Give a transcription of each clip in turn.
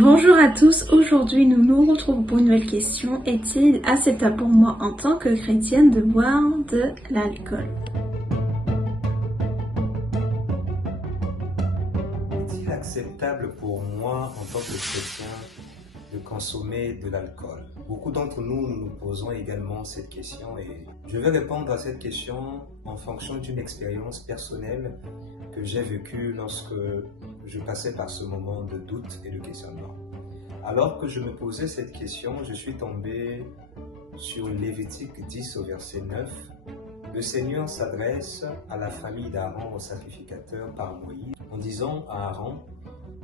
Bonjour à tous, aujourd'hui nous nous retrouvons pour une nouvelle question. Est-il acceptable pour moi en tant que chrétienne de boire de l'alcool? Est-il acceptable pour moi en tant que chrétien de consommer de l'alcool? Beaucoup d'entre nous nous posons également cette question et je vais répondre à cette question en fonction d'une expérience personnelle que j'ai vécue lorsque je passais par ce moment de doute et de questionnement. Alors que je me posais cette question, je suis tombé sur Lévitique 10 au verset 9. Le Seigneur s'adresse à la famille d'Aaron, au sacrificateur, par Moïse, en disant à Aaron: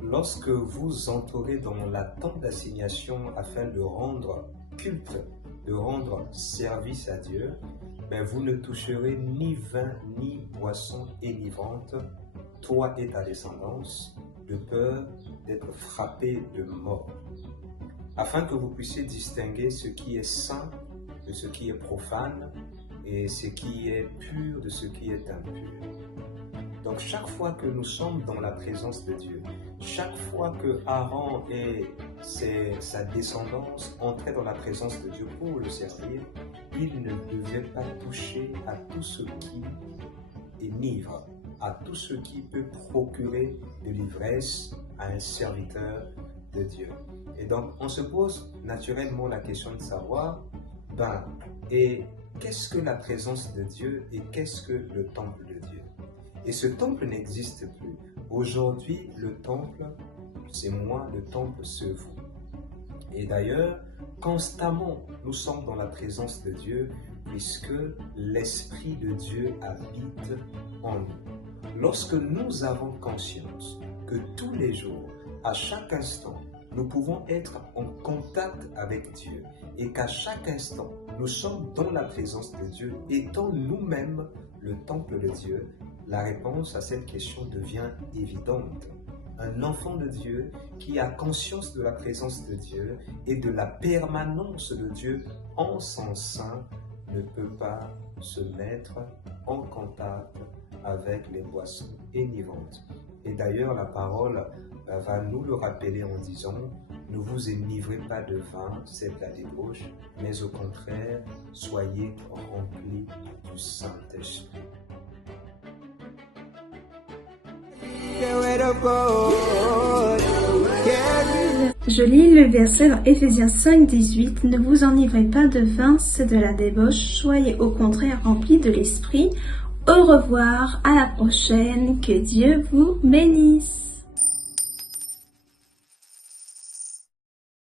lorsque vous entrerez dans la tente d'assignation afin de rendre culte, de rendre service à Dieu, vous ne toucherez ni vin, ni boisson enivrante, toi et ta descendance, de peur d'être frappés de mort, afin que vous puissiez distinguer ce qui est saint de ce qui est profane et ce qui est pur de ce qui est impur. Donc chaque fois que nous sommes dans la présence de Dieu, chaque fois que Aaron et sa descendance entraient dans la présence de Dieu pour le servir, ils ne devaient pas toucher à tout ce qui enivre, à tout ce qui peut procurer de l'ivresse à un serviteur de Dieu. Et donc on se pose naturellement la question de savoir, et qu'est-ce que la présence de Dieu et qu'est-ce que le temple de Dieu? Et ce temple n'existe plus. Aujourd'hui, le temple, c'est moi, le temple, c'est vous. Et d'ailleurs, constamment, nous sommes dans la présence de Dieu, puisque l'Esprit de Dieu habite en nous. Lorsque nous avons conscience que tous les jours, à chaque instant, nous pouvons être en contact avec Dieu et qu'à chaque instant, nous sommes dans la présence de Dieu, étant nous-mêmes le temple de Dieu, la réponse à cette question devient évidente. Un enfant de Dieu qui a conscience de la présence de Dieu et de la permanence de Dieu en son sein ne peut pas se mettre en contact avec les boissons enivrantes. Et d'ailleurs, la parole va nous le rappeler en disant: ne vous enivrez pas de vin, c'est de la débauche, mais au contraire, soyez remplis du Saint-Esprit. Je lis le verset dans Éphésiens 5:18. Ne vous enivrez pas de vin, c'est de la débauche, soyez au contraire remplis de l'esprit. Au revoir, à la prochaine, que Dieu vous bénisse.